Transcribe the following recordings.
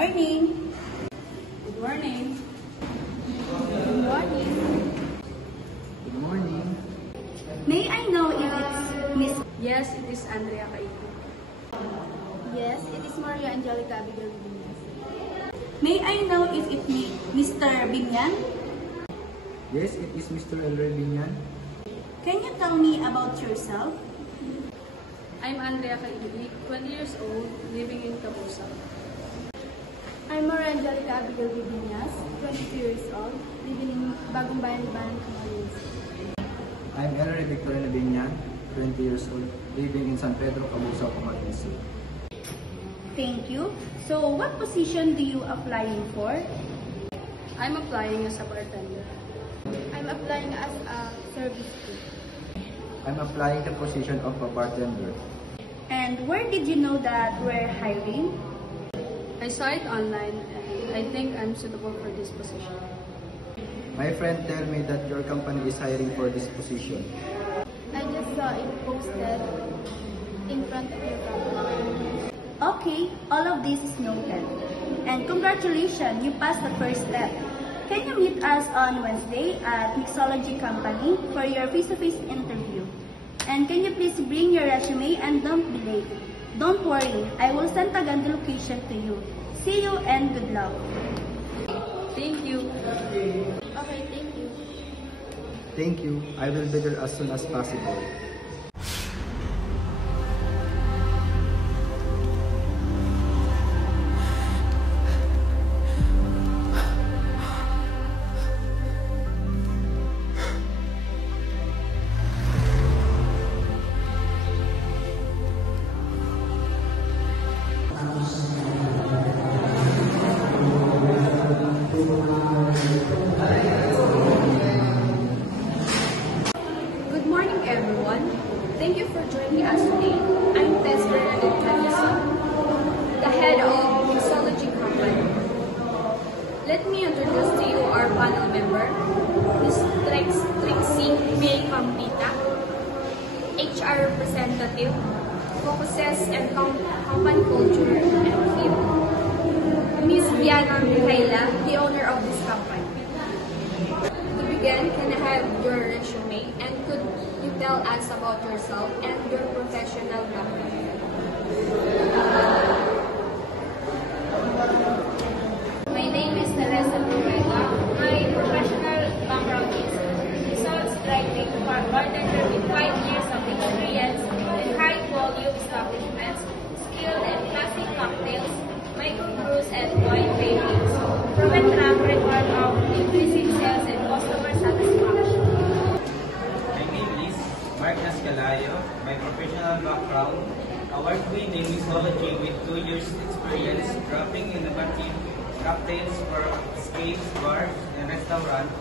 morning. Good morning. Good morning. Good morning. May I know if it's Miss... Yes, it is Andrea Caico. Yes, it is Maria Angelica Abigail Viñas. May I know if it's Mr. Binyan? Yes, it is Mr. Elroy Binyan. Can you tell me about yourself? I'm Andrea Caico, 20 years old, living in Kapusa. I'm Maria Angelica Abigail Viñas, 22 years old, living in Bagong Bayan, Liban, Camarines. I'm Elroy Victorino Binyan, 20 years old, living in San Pedro, Cabusao, Camarines. Thank you. So, what position do you applying for? I'm applying as a bartender. I'm applying as a service crew. I'm applying the position of a bartender. And where did you know that we're hiring? I saw it online and I think I'm suitable for this position. My friend told me that your company is hiring for this position. I just saw it posted in front of your company. Okay, all of this is noted. And congratulations, you passed the first step. Can you meet us on Wednesday at Mixology Company for your face-to-face interview? And can you please bring your resume and don't be late. Don't worry, I will send agad the location to you. See you and good luck. Thank you. Okay, thank you. Thank you. I will be there as soon as possible. Good morning, everyone. Thank you for joining us today. I'm Tess Bernadette Canizo, the head of Mixology Company. Let me introduce to you our panel member, Ms. Trixie May Campita, HR representative, focuses and company culture and fit. Ms. Diana Michaela, the owner of this company. To begin, can I have your resume and could you tell us about yourself and your professional background? My name is Teresa Bruega. My professional background is sales driving bartender with 5 years of experience in high-volume establishments, skilled in classic cocktails, microbrews, and wine pairings, proven track record of increasing sales and customer satisfaction. My name is Mark Nascalayo. My professional background, award-winning mixology with 2 years experience dropping innovative cocktails for escapes, bars, and restaurants,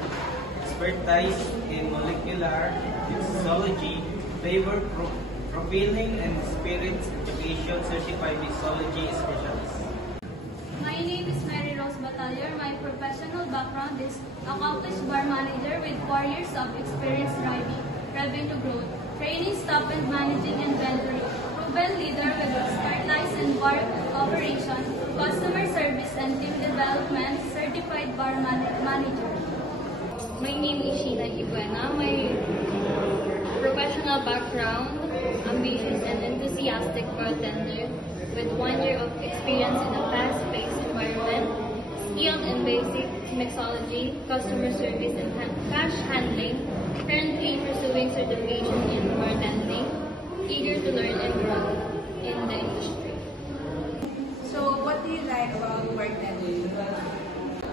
expertise in molecular mixology, flavor profiling, and spirits education certified mixology specialist. My name is Mary Rose Batalyor. My professional background is accomplished bar manager with 4 years of experience driving revenue growth, training staff and managing inventory, proven leader with expertise in bar operation, customer service and team development, certified bar manager. My name is Sheena Ibuena. My professional background, ambitious and enthusiastic bartender with 1 year of experience in a fast-paced environment, skilled in basic mixology, customer service and cash handling, currently pursuing certification in bartending, eager to learn and grow in the industry. So, what do you like about bartending?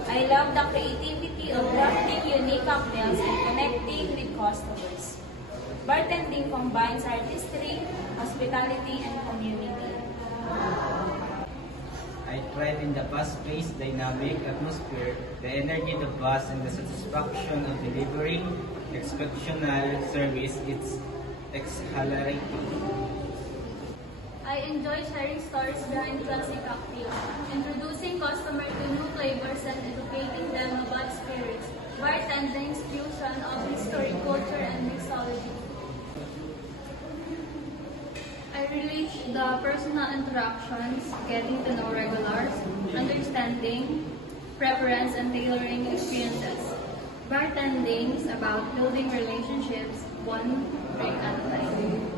I love the creativity of crafting unique cocktails and connecting with customers. Bartending combines artistry, hospitality, and community. I thrive in the fast-paced, dynamic atmosphere, the energy, the buzz, and the satisfaction of delivering exceptional service. It's exhilarating. I enjoy sharing stories behind classic cocktails, introducing customers to new flavors and educating them about spirits, bartending's fusion of history, culture, and mixology. I relish the personal interactions, getting to know regulars, understanding, preference, and tailoring experiences. Bartending is about building relationships one drink at a time.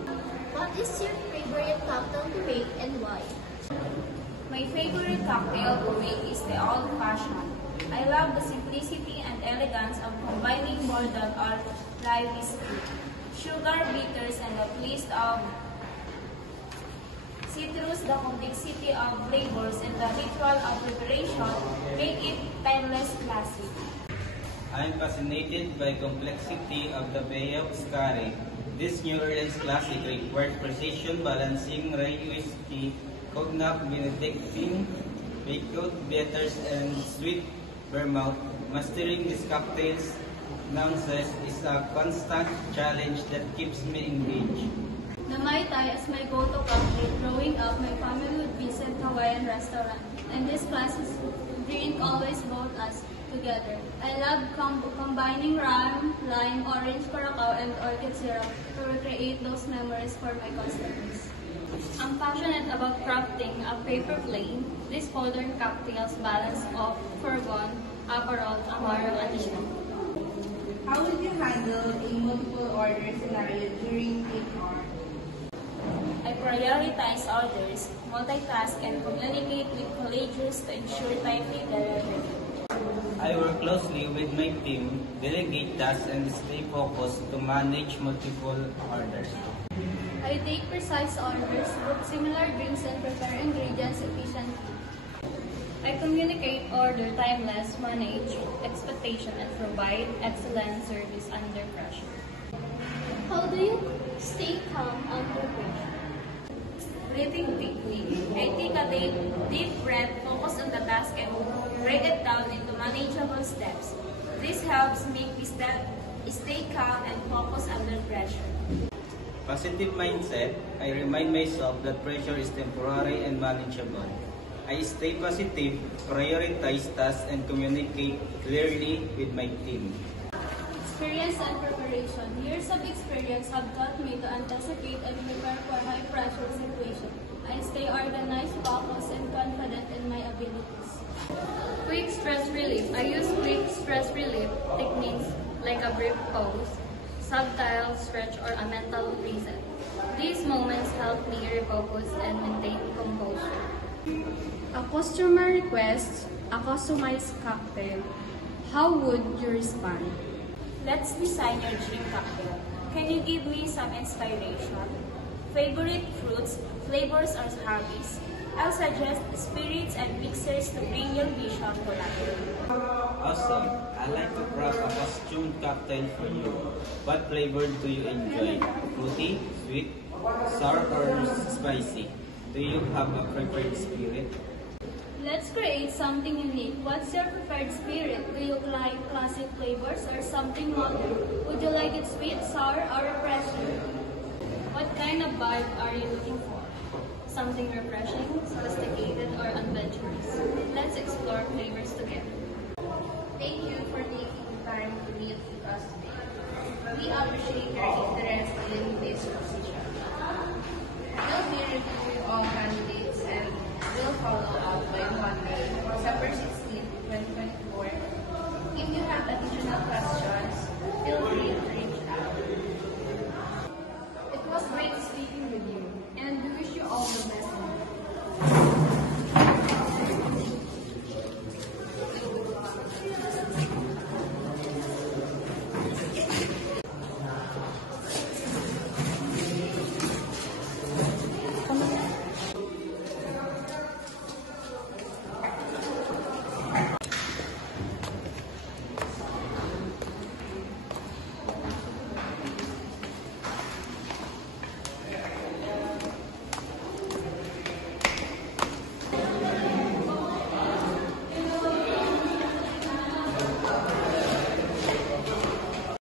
What is your favorite cocktail to make and why? My favorite cocktail to make is the old-fashioned. I love the simplicity and elegance of combining more than all rye whiskey, sugar, bitters, and a twist of citrus. The complexity of flavors and the ritual of preparation make it timeless classic. I'm fascinated by complexity of the Bay of Biscay. This New Orleans classic required precision balancing rye whiskey, cognac, Benedictine, pickled bitters, and sweet vermouth. Mastering these cocktails nuances is a constant challenge that keeps me engaged. The Mai Tai is my go-to cocktail. Growing up, my family would visit Hawaiian restaurant, and this classic drink always brought us together. I love combining rum, lime, orange curacao, and orchid syrup to recreate those memories for my customers. I'm passionate about crafting a paper plane. These modern cocktails balance of Bourbon, Aperol, Amaro, and Shandy. How would you handle a multiple order scenario during peak hour? I prioritize orders, multitask, and communicate with colleagues to ensure timely delivery. I work closely with my team, delegate tasks, and stay focused to manage multiple orders. I take precise orders, book similar drinks, and prepare ingredients efficiently. I communicate order timeless, manage expectation, and provide excellent service under pressure. How do you stay calm under pressure? Breathing deeply. I take a deep breath, focus on the task, and break it down into manageable steps. This helps me stay calm and focus under pressure. Positive mindset, I remind myself that pressure is temporary and manageable. I stay positive, prioritize tasks, and communicate clearly with my team. Experience and preparation. Years of experience have taught me to anticipate and prepare for high-pressure situations. I stay organized, focused, and confident in my abilities. Quick stress relief. I use quick stress relief techniques like a brief pause, subtle stretch, or a mental reset. These moments help me refocus and maintain composure. A customer requests a customized cocktail. How would you respond? Let's design your drink cocktail. Can you give me some inspiration? Favorite fruits, flavors, or hobbies? I'll suggest spirits and mixers to bring your vision to life. Awesome! I'd like to craft a costume cocktail for you. What flavor do you enjoy? Fruity, sweet, sour, or spicy? Do you have a preferred spirit? Let's create something unique. What's your preferred spirit? Do you like classic flavors or something modern? Would you like it sweet, sour, or refreshing? What kind of vibe are you looking for? Something refreshing, sophisticated, or adventurous? Let's explore flavors together. Thank you for taking the time to meet with us today. We appreciate your